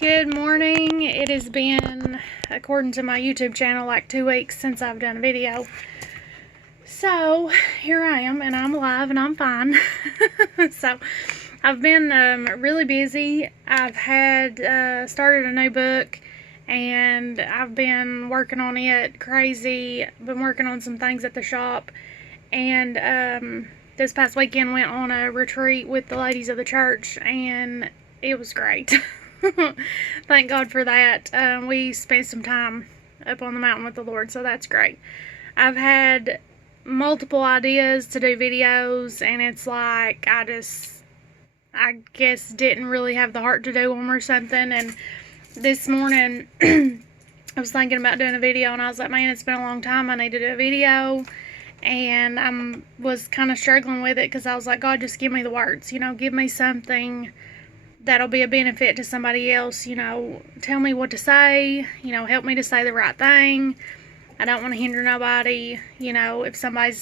Good morning. It has been, according to my YouTube channel, like 2 weeks since I've done a video. So, here I am, and I'm alive, and I'm fine. So, I've been really busy. I've had started a new book, and I've been working on it crazy. Been working on some things at the shop, and this past weekend went on a retreat with the ladies of the church, and it was great. Thank God for that. We spent some time up on the mountain with the Lord, so that's great. I've had multiple ideas to do videos, and it's like I guess didn't really have the heart to do them or something. And this morning I was thinking about doing a video, and I was like, man, it's been a long time. I need to do a video. And I was kind of struggling with it because I was like, God, just give me the words, give me something that'll be a benefit to somebody else. Tell me what to say, help me to say the right thing. I don't want to hinder nobody. If somebody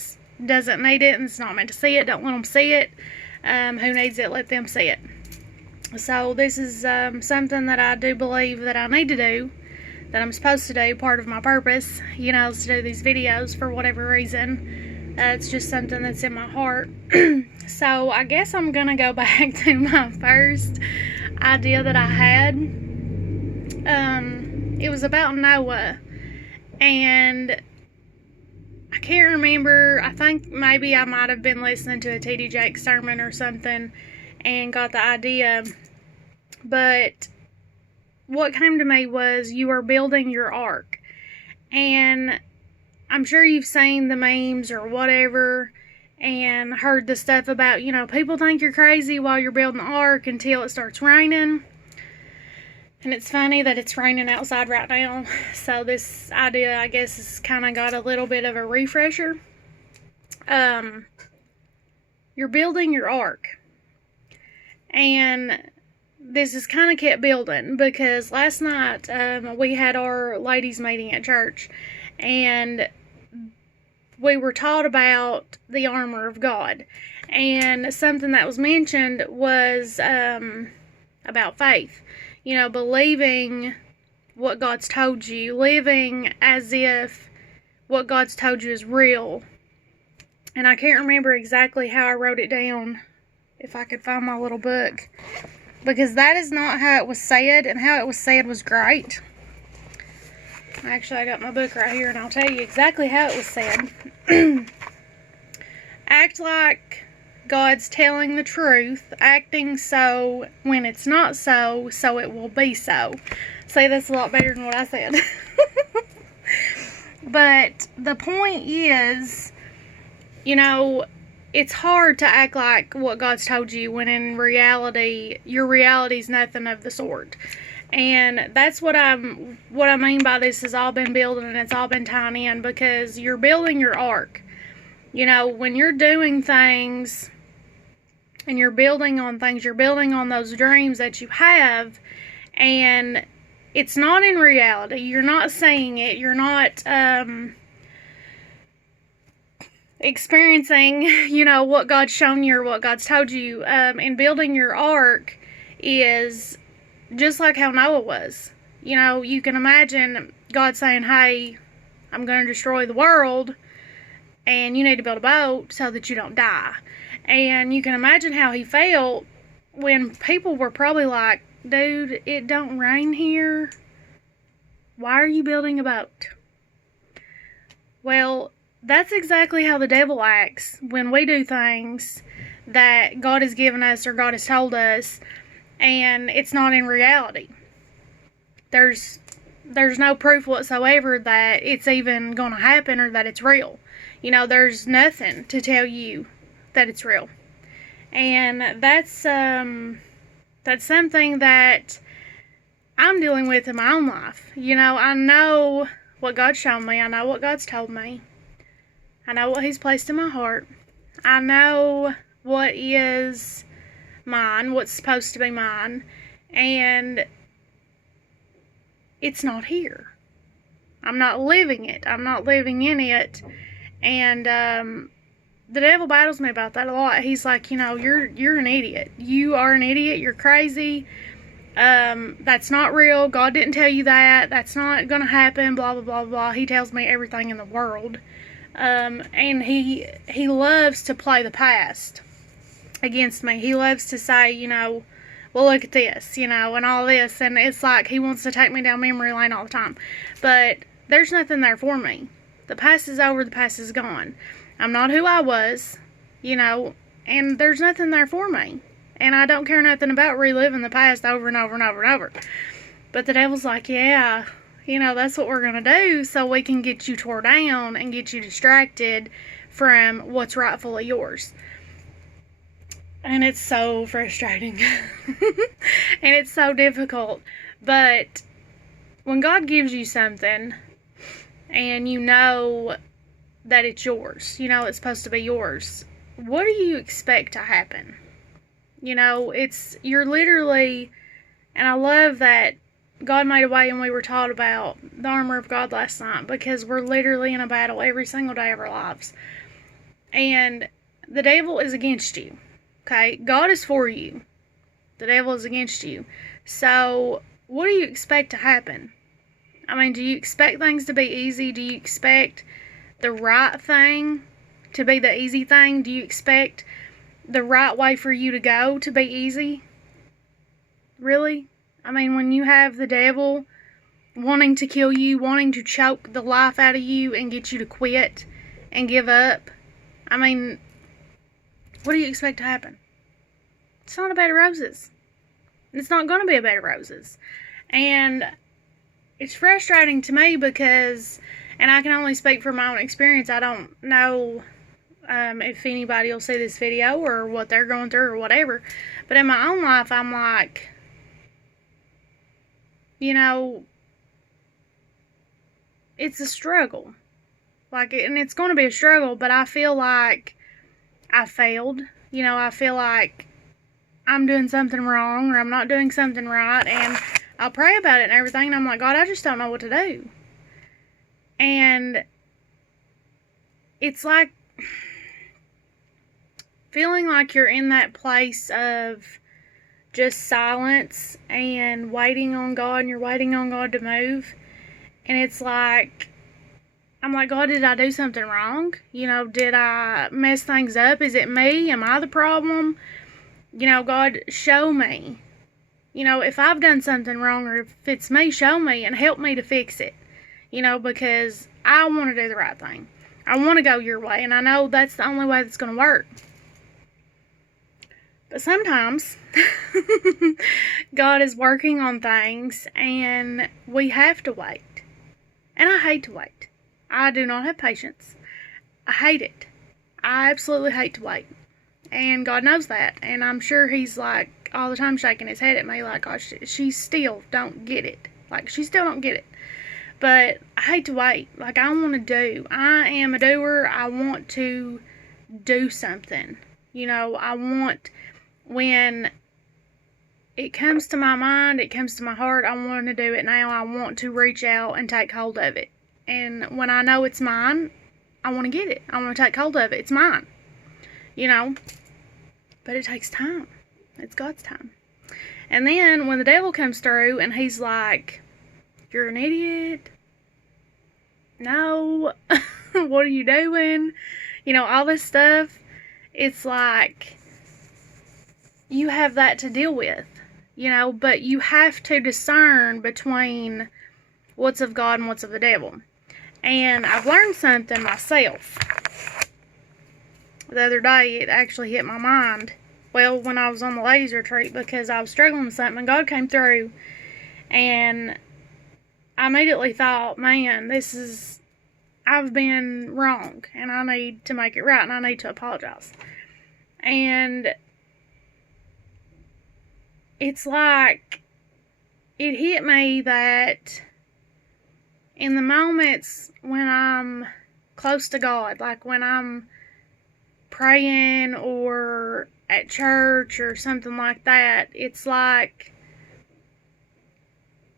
doesn't need it and it's not meant to see it, don't let them see it. Who needs it, let them see it. So this is something that I do believe that I need to do, that I'm supposed to do, part of my purpose, is to do these videos for whatever reason. It's just something that's in my heart. So I guess I'm gonna go back to my first idea that I had. It was about Noah, and I can't remember. I think maybe I might have been listening to a T.D. Jakes sermon or something and got the idea. But what came to me was, you are building your ark. And I'm sure you've seen the memes or whatever and heard the stuff about, people think you're crazy while you're building the ark until it starts raining. And it's funny that it's raining outside right now. So this idea, I guess, has kind of got a little bit of a refresher. You're building your ark. And this has kind of kept building because last night we had our ladies meeting at church, and we were taught about the armor of God. And something that was mentioned was about faith. Believing what God's told you, living as if what God's told you is real. And I can't remember exactly how I wrote it down, if I could find my little book, because that is not how it was said, and how it was said was great. Actually, I got my book right here, and I'll tell you exactly how it was said. Act like God's telling the truth, acting so when it's not so, so it will be so. See, that's a lot better than what I said. But the point is, it's hard to act like what God's told you when in reality, your reality is nothing of the sort. And that's what I mean by this has all been building, and it's all been tying in, because you're building your ark. When you're doing things and you're building on things, you're building on those dreams that you have, and it's not in reality. You're not seeing it. You're not experiencing, what God's shown you or what God's told you. And building your ark is just like how Noah was. You can imagine God saying, hey, I'm going to destroy the world, and you need to build a boat so that you don't die. And you can imagine how he felt when people were probably like, dude, it don't rain here. Why are you building a boat? Well, that's exactly how the devil acts when we do things that God has given us or God has told us, and it's not in reality. There's no proof whatsoever that it's even going to happen or that it's real. There's nothing to tell you that it's real. And that's something that I'm dealing with in my own life. I know what God's shown me. I know what God's told me. I know what He's placed in my heart. I know what is mine, what's supposed to be mine, and it's not here. I'm not living it. I'm not living in it. And the devil battles me about that a lot. He's like, you're an idiot. You are an idiot. You're crazy. That's not real. God didn't tell you that. That's not going to happen, blah, blah, blah, blah. He tells me everything in the world. And he loves to play the past against me. He loves to say, well, look at this, and all this. And it's like he wants to take me down memory lane all the time. But there's nothing there for me. The past is over. The past is gone. I'm not who I was, and there's nothing there for me. And I don't care nothing about reliving the past over and over and over and over. But the devil's like, yeah, that's what we're going to do so we can get you tore down and get you distracted from what's rightfully yours. And it's so frustrating. And it's so difficult. But when God gives you something and you know that it's yours, it's supposed to be yours, what do you expect to happen? You're literally, and I love that God made a way and we were taught about the armor of God last night, because we're literally in a battle every single day of our lives. And the devil is against you, okay? God is for you. The devil is against you. So, what do you expect to happen? I mean, do you expect things to be easy? Do you expect the right thing to be the easy thing? Do you expect the right way for you to go to be easy? Really? I mean, when you have the devil wanting to kill you, wanting to choke the life out of you and get you to quit and give up, I mean, what do you expect to happen? It's not a bed of roses. It's not going to be a bed of roses. And it's frustrating to me because, and I can only speak from my own experience, I don't know if anybody will see this video or what they're going through or whatever. But in my own life, I'm like, it's a struggle. And it's going to be a struggle, but I feel like I failed. I feel like I'm doing something wrong or I'm not doing something right. And I'll pray about it and everything. And I'm like, God, I just don't know what to do. And it's like feeling like you're in that place of just silence and waiting on God, and you're waiting on God to move. And it's like, I'm like, God, did I do something wrong? Did I mess things up? Is it me? Am I the problem? God, show me. If I've done something wrong or if it's me, show me and help me to fix it. Because I want to do the right thing. I want to go your way, and I know that's the only way that's going to work. But sometimes God is working on things and we have to wait. And I hate to wait. I do not have patience. I hate it. I absolutely hate to wait. And God knows that. And I'm sure He's like all the time shaking His head at me like, oh, she still don't get it. Like, she still don't get it. But I hate to wait. Like, I want to do. I am a doer. I want to do something. I want, when it comes to my mind, it comes to my heart, I want to do it now. I want to reach out and take hold of it. And when I know it's mine, I want to get it. I want to take hold of it. It's mine. But it takes time. It's God's time. And then when the devil comes through and he's like, you're an idiot. No. What are you doing? All this stuff. It's like, you have that to deal with, but you have to discern between what's of God and what's of the devil. And I've learned something myself. The other day, it actually hit my mind. Well, when I was on the ladies retreat, because I was struggling with something, and God came through, and I immediately thought, man, I've been wrong, and I need to make it right, and I need to apologize. And it's like, it hit me that in the moments when I'm close to God, like when I'm praying or at church or something like that, it's like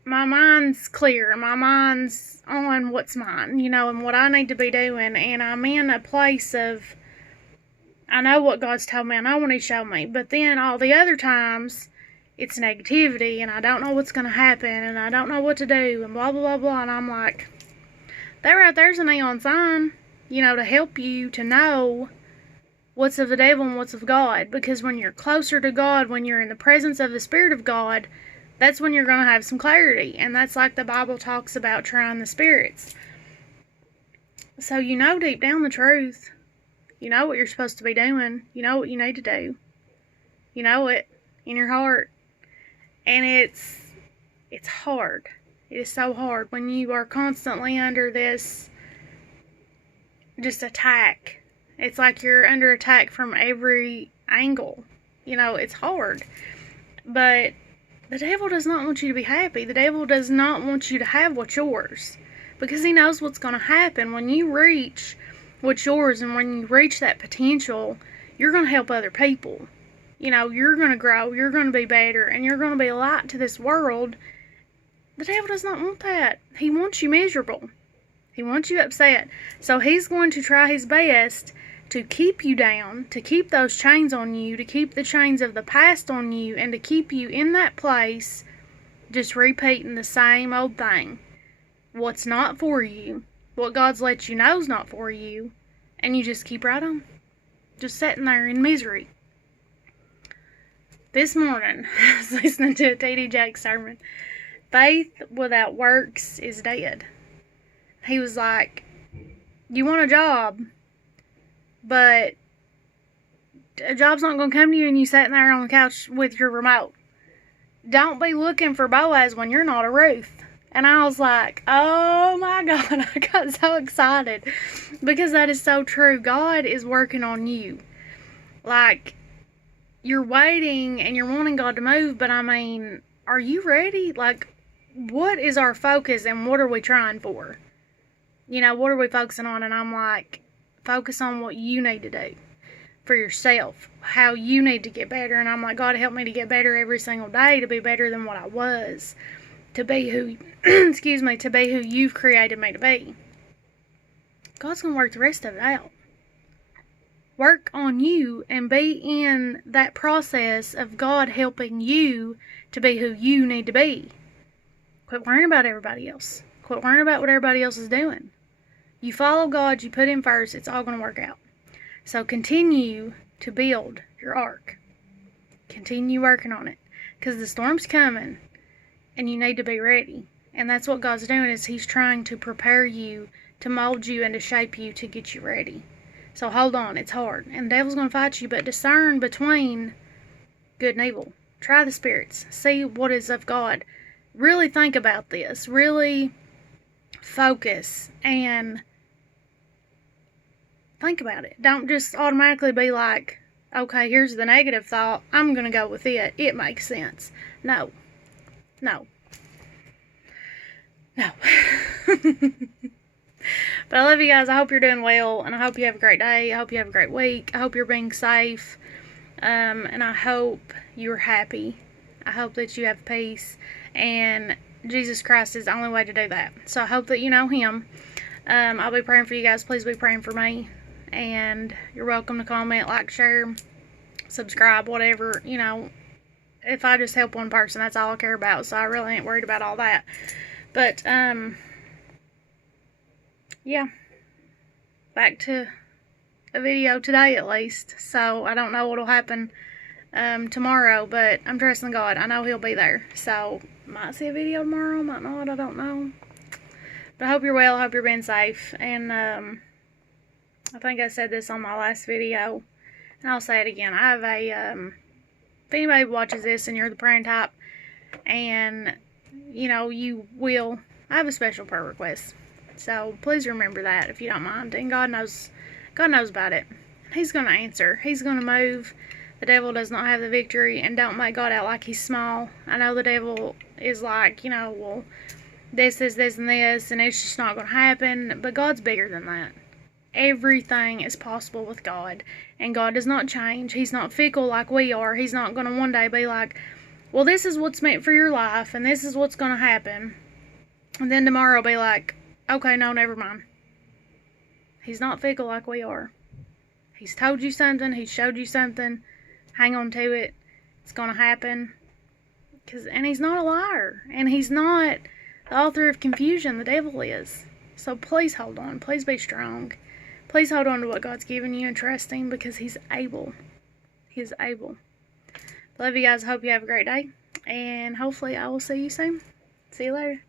my mind's clear, my mind's on what's mine, and what I need to be doing, and I'm in a place of, I know what God's told me, I know what He showed me, but then all the other times, it's negativity, and I don't know what's going to happen, and I don't know what to do, and blah, blah, blah, blah. And I'm like, that right there's a neon sign, you know, to help you to know what's of the devil and what's of God. Because when you're closer to God, when you're in the presence of the Spirit of God, that's when you're going to have some clarity. And that's like the Bible talks about trying the spirits. So you know deep down the truth. You know what you're supposed to be doing. You know what you need to do. You know it in your heart. And it's hard. It is so hard when you are constantly under this just attack. It's like you're under attack from every angle. You know, it's hard. But the devil does not want you to be happy. The devil does not want you to have what's yours. Because he knows what's going to happen. When you reach what's yours and when you reach that potential, you're going to help other people. You know, you're going to grow, you're going to be better, and you're going to be a light to this world. The devil does not want that. He wants you miserable. He wants you upset. So he's going to try his best to keep you down, to keep those chains on you, to keep the chains of the past on you, and to keep you in that place just repeating the same old thing. What's not for you, what God's let you know is not for you, and you just keep right on. Just sitting there in misery. This morning, I was listening to a T.D. Jakes sermon. Faith without works is dead. He was like, you want a job, but a job's not going to come to you and you sitting there on the couch with your remote. Don't be looking for Boaz when you're not a Ruth. And I was like, oh my God, I got so excited. Because that is so true. God is working on you. Like, you're waiting and you're wanting God to move, but I mean, are you ready? Like, what is our focus and what are we trying for? You know, what are we focusing on? And I'm like, focus on what you need to do for yourself, how you need to get better. And I'm like, God, help me to get better every single day, to be better than what I was, to be who, excuse me, to be who you've created me to be. God's going to work the rest of it out. Work on you and be in that process of God helping you to be who you need to be. Quit worrying about everybody else. Quit worrying about what everybody else is doing. You follow God, you put Him first, it's all going to work out. So continue to build your ark. Continue working on it. Because the storm's coming and you need to be ready. And that's what God's doing, is He's trying to prepare you, to mold you and to shape you to get you ready. So hold on, it's hard. And the devil's going to fight you, but discern between good and evil. Try the spirits. See what is of God. Really think about this. Really focus and think about it. Don't just automatically be like, okay, here's the negative thought. I'm going to go with it. It makes sense. No. No. No. But I love you guys. I hope you're doing well, and I hope you have a great day. I hope you have a great week. I hope you're being safe, and I hope you're happy. I hope that you have peace, and Jesus Christ is the only way to do that. So I hope that you know Him. I'll be praying for you guys. Please be praying for me, and you're welcome to comment, like, share, subscribe, whatever. You know, if I just help one person, that's all I care about, so I really ain't worried about all that. But, yeah, back to a video today at least. So I don't know what'll happen tomorrow, but I'm trusting God. I know He'll be there. So might see a video tomorrow, might not, I don't know. But I hope you're well, I hope you're being safe. And I think I said this on my last video, and I'll say it again. I have a if anybody watches this and you're the praying type, and you know you will, I have a special prayer request. So please remember that if you don't mind. And God knows about it. He's going to answer. He's going to move. The devil does not have the victory. And don't make God out like He's small. I know the devil is like, you know, well, this, and this, and it's just not going to happen. But God's bigger than that. Everything is possible with God. And God does not change. He's not fickle like we are. He's not going to one day be like, well, this is what's meant for your life, and this is what's going to happen. And then tomorrow be like, okay, no, never mind. He's not fickle like we are. He's told you something. He's showed you something. Hang on to it. It's going to happen. And he's not a liar. And he's not the author of confusion. The devil is. So please hold on. Please be strong. Please hold on to what God's given you and trust Him, because He's able. He's able. Love you guys. Hope you have a great day. And hopefully I will see you soon. See you later.